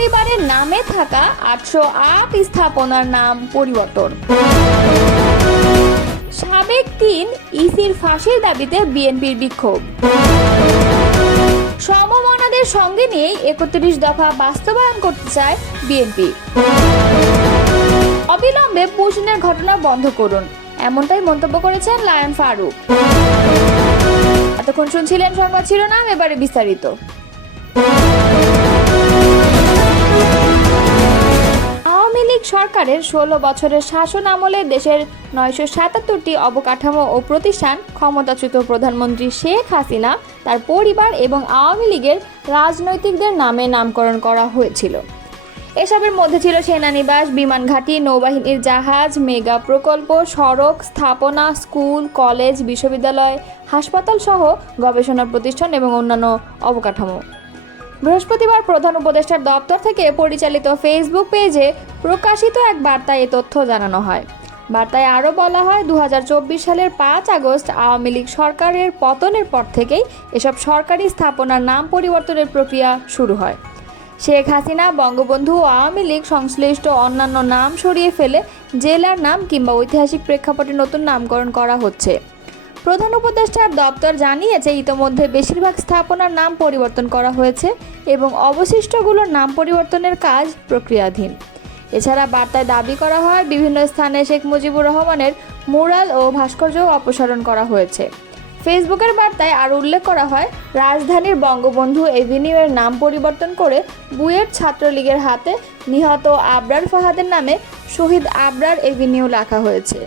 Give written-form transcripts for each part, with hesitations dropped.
পরিবারের নামে থাকা 808 স্থাপনার নাম পরিবর্তন। সাবেক 3 ইসির ফাঁসির দাবিতে বিএনপির বিক্ষোভ। সমমনাদের সঙ্গে নিয়ে 31 দফা বাস্তবায়ন করতে চায় বিএনপি। অবিলম্বে পুশিনের ঘটনা বন্ধ করুন, এমনটাই মন্তব্য করেছেন লায়ন ফারুক। এতক্ষণ শুনছিলেন সংবাদ শিরোনাম, এবারে বিস্তারিত। আওয়ামী লীগ সরকারের 16 বছরের শাসন আমলে দেশের 977টি অবকাঠামো ও প্রতিষ্ঠান ক্ষমতাচ্যুত প্রধানমন্ত্রী শেখ হাসিনা, তার পরিবার এবং আওয়ামী লীগের রাজনৈতিকদের নামে নামকরণ করা হয়েছিল। এসবের মধ্যে ছিল সেনানিবাস, বিমান ঘাঁটি, নৌবাহিনীর জাহাজ, মেগা প্রকল্প, সড়ক, স্থাপনা, স্কুল, কলেজ, বিশ্ববিদ্যালয়, হাসপাতাল সহ গবেষণা প্রতিষ্ঠান এবং অন্যান্য অবকাঠামো। বৃহস্পতিবার প্রধান উপদেষ্টার দপ্তর থেকে পরিচালিত ফেসবুক পেজে প্রকাশিত এক বার্তায় এ তথ্য জানানো হয়। বার্তায় আরও বলা হয়, 2024 সালের 5 আগস্ট আওয়ামী লীগ সরকারের পতনের পর থেকেই এসব সরকারি স্থাপনার নাম পরিবর্তনের প্রক্রিয়া শুরু হয়। শেখ হাসিনা, বঙ্গবন্ধু ও আওয়ামী লীগ সংশ্লিষ্ট অন্যান্য নাম সরিয়ে ফেলে জেলার নাম কিংবা ঐতিহাসিক প্রেক্ষাপটে নতুন নামকরণ করা হচ্ছে। প্রধান উপদেষ্টার দপ্তর জানিয়েছে, ইতোমধ্যে বেশিরভাগ স্থাপনার নাম পরিবর্তন করা হয়েছে এবং অবশিষ্টগুলোর নাম পরিবর্তনের কাজ প্রক্রিয়াধীন। এছাড়া বার্তায় দাবি করা হয়, বিভিন্ন স্থানে শেখ মুজিবুর রহমানের মুরাল ও ভাস্কর্য অপসারণ করা হয়েছে। ফেসবুকের বার্তায় আরও উল্লেখ করা হয়, রাজধানীর বঙ্গবন্ধু এভিনিউয়ের নাম পরিবর্তন করে বুয়েট ছাত্রলীগের হাতে নিহত আবরার ফাহাদের নামে শহীদ আবরার এভিনিউ লেখা হয়েছে।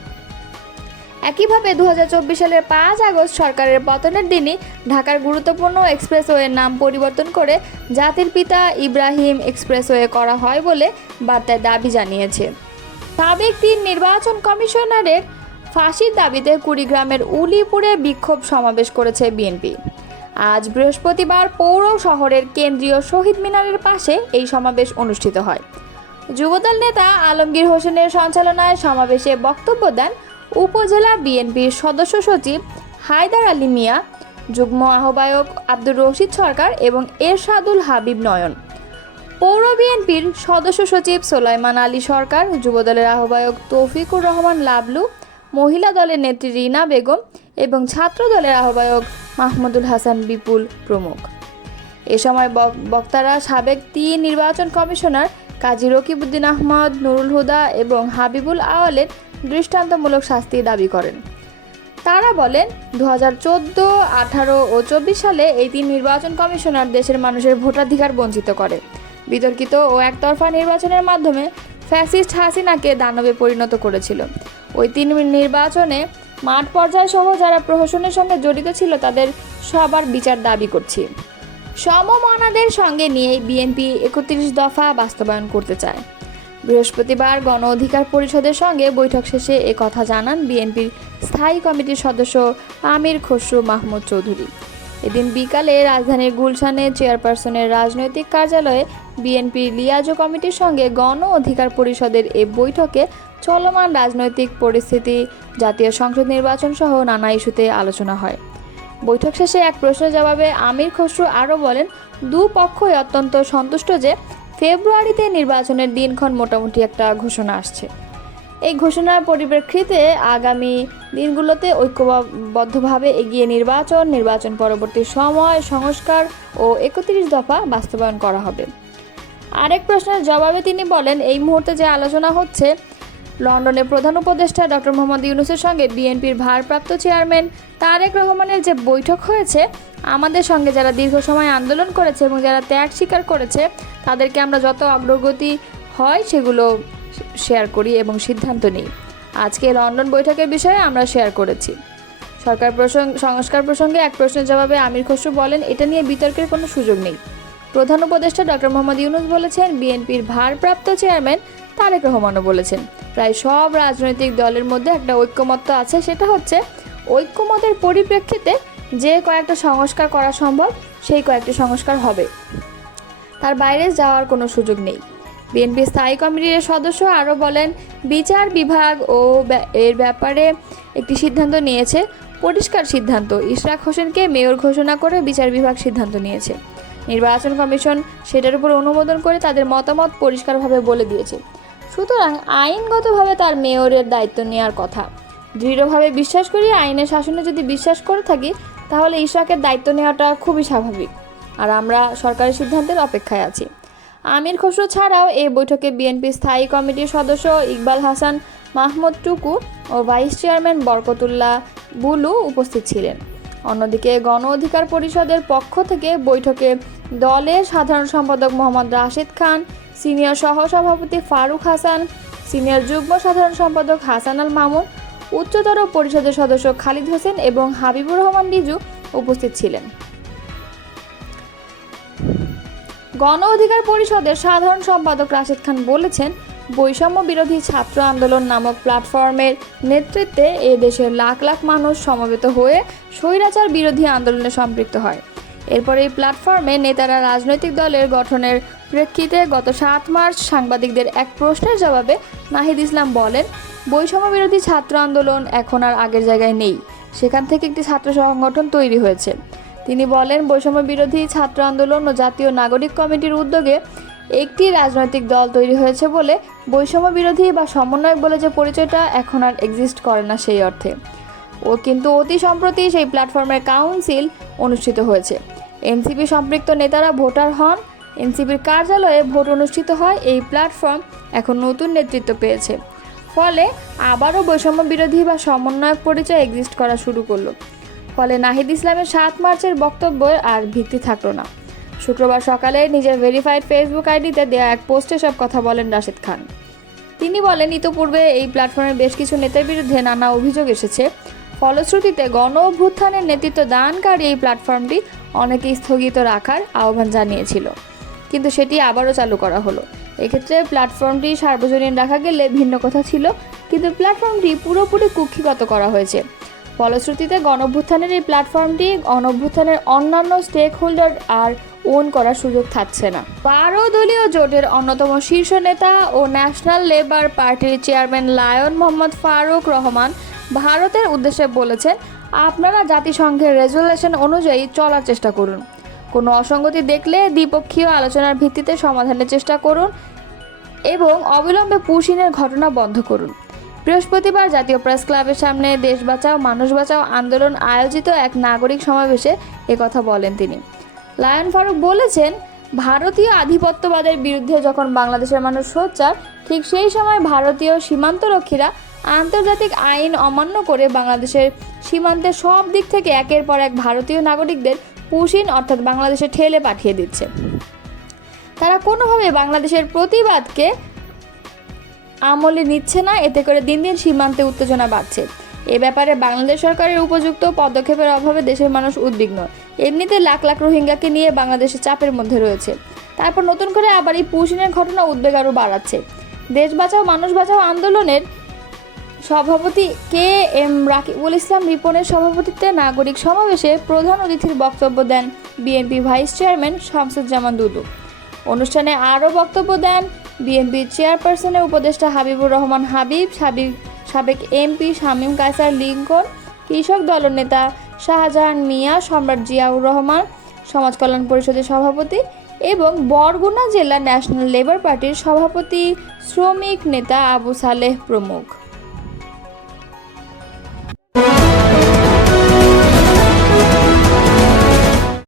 একইভাবে 2024 সালের 5 আগস্ট সরকারের পতনের দিনই ঢাকার গুরুত্বপূর্ণ এক্সপ্রেসওয়ের নাম পরিবর্তন করে জাতির পিতা ইব্রাহিম এক্সপ্রেসওয়ে করা হয় বলে বার্তায় দাবি জানিয়েছে। সাবেক 3 নির্বাচন কমিশনারের ফাঁসির দাবিতে কুড়িগ্রামের উলিপুরে বিক্ষোভ সমাবেশ করেছে বিএনপি। আজ বৃহস্পতিবার পৌর শহরের কেন্দ্রীয় শহীদ মিনারের পাশে এই সমাবেশ অনুষ্ঠিত হয়। যুবদল নেতা আলমগীর হোসেনের সঞ্চালনায় সমাবেশে বক্তব্য দেন উপজেলা বিএনপির সদস্য সচিব হায়দার আলী মিয়া, যুগ্ম আহ্বায়ক আব্দুর রশিদ সরকার এবং এরশাদুল হাবিব নয়ন, পৌর বিএনপির সদস্য সচিব সোলাইমান আলী সরকার, যুবদলের আহ্বায়ক তৌফিকুর রহমান লাবলু, মহিলা দলের নেত্রী রিনা বেগম এবং ছাত্র দলের আহ্বায়ক মাহমুদুল হাসান বিপুল প্রমুখ। এ সময় বক্তারা সাবেক 3 নির্বাচন কমিশনার কাজী রকিবউদ্দিন আহমদ, নুরুল হুদা এবং হাবিবুল আওয়ালের দৃষ্টান্তমূলক শাস্তি দাবি করেন। তারা বলেন, 2014, 18 ও 24 সালে এই 3 নির্বাচন কমিশনার দেশের মানুষের ভোটাধিকার বঞ্চিত করে। বিতর্কিত ও একতরফা নির্বাচনের মাধ্যমে ফ্যাসিস্ট হাসিনাকে দানবে পরিণত করেছিল। ওই 3 নির্বাচনে মাঠ পর্যায় সহ যারা প্রহসনের সঙ্গে জড়িত ছিল তাদের সবার বিচার দাবি করছি। সমমনাদের সঙ্গে নিয়ে বিএনপি 31 দফা বাস্তবায়ন করতে চায়। বৃহস্পতিবার গণ অধিকার পরিষদের সঙ্গে বৈঠক শেষে এ কথা জানান বিএনপির স্থায়ী কমিটির সদস্য আমির খসরু মাহমুদ চৌধুরী। এদিন বিকালে রাজধানীর গুলশানে চেয়ারপারসনের রাজনৈতিক কার্যালয়ে বিএনপির লিয়াজো কমিটির সঙ্গে গণ অধিকার পরিষদের এ বৈঠকে চলমান রাজনৈতিক পরিস্থিতি, জাতীয় সংসদ নির্বাচন সহ নানা ইস্যুতে আলোচনা হয়। বৈঠক শেষে এক প্রশ্নের জবাবে আমির খসরু আরও বলেন, দুপক্ষই অত্যন্ত সন্তুষ্ট যে ফেব্রুয়ারিতে নির্বাচনের দিনক্ষণ মোটামুটি একটা ঘোষণা আসছে। এই ঘোষণার পরিপ্রেক্ষিতে আগামী দিনগুলোতে ঐক্যবদ্ধভাবে এগিয়ে নির্বাচন পরবর্তী সময় সংস্কার ও 31 দফা বাস্তবায়ন করা হবে। আরেক প্রশ্নের জবাবে তিনি বলেন, এই মুহূর্তে যে আলোচনা হচ্ছে, লন্ডনে প্রধান উপদেষ্টা ডক্টর মোহাম্মদ ইউনূসের সঙ্গে বিএনপির ভারপ্রাপ্ত চেয়ারম্যান তারেক রহমানের যে বৈঠক হয়েছে, আমাদের সঙ্গে যারা দীর্ঘ সময় আন্দোলন করেছে এবং যারা ত্যাগ স্বীকার করেছে তাদেরকে আমরা যত অগ্রগতি হয় সেগুলো শেয়ার করি এবং সিদ্ধান্ত নিই। আজকে লন্ডন বৈঠকের বিষয়ে আমরা শেয়ার করেছি। সংস্কার প্রসঙ্গে এক প্রশ্নের জবাবে আমির খসরু বলেন, এটা নিয়ে বিতর্কের কোনো সুযোগ নেই। প্রধান উপদেষ্টা ডক্টর মোহাম্মদ ইউনূস বলেছেন, বিএনপির ভারপ্রাপ্ত চেয়ারম্যান তারেক রহমানও বলেছেন, প্রায় সব রাজনৈতিক দলের মধ্যে একটা ঐক্যমত্য আছে, সেটা হচ্ছে ঐক্যমতের পরিপ্রেক্ষিতে যে কয়েকটা সংস্কার করা সম্ভব সেই কয়েকটি সংস্কার হবে, তার বাইরে যাওয়ার কোনো সুযোগ নেই। বিএনপি স্থায়ী কমিটির সদস্য আরও বলেন, বিচার বিভাগ এর ব্যাপারে একটি সিদ্ধান্ত নিয়েছে, পরিষ্কার সিদ্ধান্ত। ইশরাক হোসেনকে মেয়র ঘোষণা করে বিচার বিভাগ সিদ্ধান্ত নিয়েছে। নির্বাচন কমিশন সেটার উপর অনুমোদন করে তাদের মতামত পরিষ্কারভাবে বলে দিয়েছে। সুতরাং আইনগতভাবে তার মেয়রের দায়িত্ব নেওয়ার কথা। দৃঢ়ভাবে বিশ্বাস করি আইনের শাসনে যদি বিশ্বাস করে থাকি তাহলে ইশরাকের দায়িত্ব নেওয়াটা খুবই স্বাভাবিক, আর আমরা সরকারের সিদ্ধান্তের অপেক্ষায় আছি। আমির খসরু ছাড়াও এই বৈঠকে বিএনপি স্থায়ী কমিটির সদস্য ইকবাল হাসান মাহমুদ টুকু ও ভাইস চেয়ারম্যান বরকতুল্লাহ বুলু উপস্থিত ছিলেন। অন্যদিকে গণ অধিকার পরিষদের পক্ষ থেকে বৈঠকে দলের সাধারণ সম্পাদক মোহাম্মদ রাশেদ খান, সিনিয়র সহসভাপতি ফারুক হাসান, সিনিয়র যুগ্ম সাধারণ সম্পাদক হাসান আল মামুন, উচ্চতর পরিষদের সদস্য খালিদ হোসেন এবং হাবিবুর রহমান রিজু উপস্থিত ছিলেন। গণ অধিকার পরিষদের সাধারণ সম্পাদক রাশেদ খান বলেছেন, বৈষম্য বিরোধী ছাত্র আন্দোলন নামক প্ল্যাটফর্মের নেতৃত্বে এ দেশের লাখ লাখ মানুষ সমবেত হয়ে স্বৈরাচার বিরোধী আন্দোলনে সম্পৃক্ত হয়। এরপর এই প্ল্যাটফর্মে নেতারা রাজনৈতিক দলের গঠনের প্রেক্ষিতে গত 7 মার্চ সাংবাদিকদের এক প্রশ্নের জবাবে নাহিদ ইসলাম বলেন, বৈষম্য বিরোধী ছাত্র আন্দোলন এখন আর আগের জায়গায় নেই, সেখান থেকে একটি ছাত্র সংগঠন তৈরি হয়েছে। তিনি বলেন, বৈষম্য বিরোধী ছাত্র আন্দোলন ও জাতীয় নাগরিক কমিটির উদ্যোগে একটি রাজনৈতিক দল তৈরি হয়েছে বলে বৈষম্য বিরোধী বা সমন্বয়ক বলে যে পরিচয়টা এখন আর এক্সিস্ট করে না সেই অর্থে। কিন্তু অতি সম্প্রতি সেই প্ল্যাটফর্মের কাউন্সিল অনুষ্ঠিত হয়েছে। এনসিপি সম্পৃক্ত নেতারা ভোটার হন, এনসিপির কার্যালয়ে ভোট অনুষ্ঠিত হয়। এই প্ল্যাটফর্ম এখন নতুন নেতৃত্ব পেয়েছে, ফলে আবারও বৈষম্য বিরোধী বা সমন্বয়ক পরিচয় এক্সিস্ট করা শুরু করলো। ফলে নাহিদ ইসলামের 7 মার্চের বক্তব্যের আর ভিত্তি থাকলো না। শুক্রবার সকালে নিজের ভেরিফাইড ফেসবুক আইডিতে দেওয়া এক পোস্টে সব কথা বলেন রাশেদ খান। তিনি বলেন, ইতোপূর্বে এই প্ল্যাটফর্মের বেশ কিছু নেতার বিরুদ্ধে নানা অভিযোগ এসেছে। ফলশ্রুতিতে গণ অভ্যুত্থানের নেতৃত্ব দানকারী এই প্ল্যাটফর্মটি অনেকেই স্থগিত রাখার আহ্বান জানিয়েছিল, কিন্তু সেটি আবারও চালু করা হলো। এক্ষেত্রে প্ল্যাটফর্মটি সার্বজনীন রাখা গেলে ভিন্ন কথা ছিল, কিন্তু প্ল্যাটফর্মটি পুরোপুরি কুক্ষিগত করা হয়েছে। ফলশ্রুতিতে গণঅভ্যুত্থানের এই প্ল্যাটফর্মটি গণঅভ্যুত্থানের অন্যান্য স্টেক হোল্ডার আর ওন করার সুযোগ থাকছে না। 12 দলীয় জোটের অন্যতম শীর্ষ নেতা ও ন্যাশনাল লেবার পার্টির চেয়ারম্যান লায়ন মোহাম্মদ ফারুক রহমান ভারতের উদ্দেশ্যে বলেছেন, আপনারা জাতিসংঘের রেজুলেশন অনুযায়ী চলার চেষ্টা করুন। কোনো অসঙ্গতি দেখলে দ্বিপক্ষীয় আলোচনার ভিত্তিতে সমাধানের চেষ্টা করুন এবং অবিলম্বে পুশিনের ঘটনা বন্ধ করুন। বৃহস্পতিবার জাতীয় প্রেস ক্লাবের সামনে দেশ বাঁচাও মানুষ বাঁচাও আন্দোলন আয়োজিত এক নাগরিক সমাবেশে একথা বলেন তিনি। লায়ন ফারুক বলেছেন, ভারতীয় আধিপত্যবাদের বিরুদ্ধে যখন বাংলাদেশের মানুষ সোচ্চার, ঠিক সেই সময় ভারতীয় সীমান্তরক্ষীরা আন্তর্জাতিক আইন অমান্য করে বাংলাদেশের সীমান্তে সব দিক থেকে একের পর এক ভারতীয় নাগরিকদের পুশিন অর্থাৎ বাংলাদেশে ঠেলে পাঠিয়ে দিচ্ছে। তারা কোনোভাবে বাংলাদেশের প্রতিবাদকে আমলে নিচ্ছে না, এতে করে দিন দিন সীমান্তে উত্তেজনা বাড়ছে। এ ব্যাপারে বাংলাদেশ সরকারের উপযুক্ত পদক্ষেপের অভাবে দেশের মানুষ উদ্বিগ্ন। এমনিতে লাখ লাখ রোহিঙ্গাকে নিয়ে বাংলাদেশের চাপের মধ্যে রয়েছে, তারপর নতুন করে আবার এই পুশিনের ঘটনা উদ্বেগ আরও বাড়াচ্ছে। দেশ বাঁচাও মানুষ বাঁচাও আন্দোলনের সভাপতি কে এম রাকিবুল ইসলাম রিপনের সভাপতিত্বে নাগরিক সমাবেশে প্রধান অতিথির বক্তব্য দেন বিএনপি ভাইস চেয়ারম্যান শামসুজ্জামান দুদু। অনুষ্ঠানে আরও বক্তব্য দেন বিএনপি চেয়ারপারসনের উপদেষ্টা হাবিবুর রহমান হাবিব, সাবেক এমপি শামীম কায়সার লিঙ্কন, কৃষক দলনেতা শাহজাহান মিয়া, সম্রাট জিয়াউর রহমান, সমাজ কল্যাণ পরিষদের সভাপতি এবং বরগুনা জেলা ন্যাশনাল লেবার পার্টির সভাপতি শ্রমিক নেতা আবু সালেহ প্রমুখ।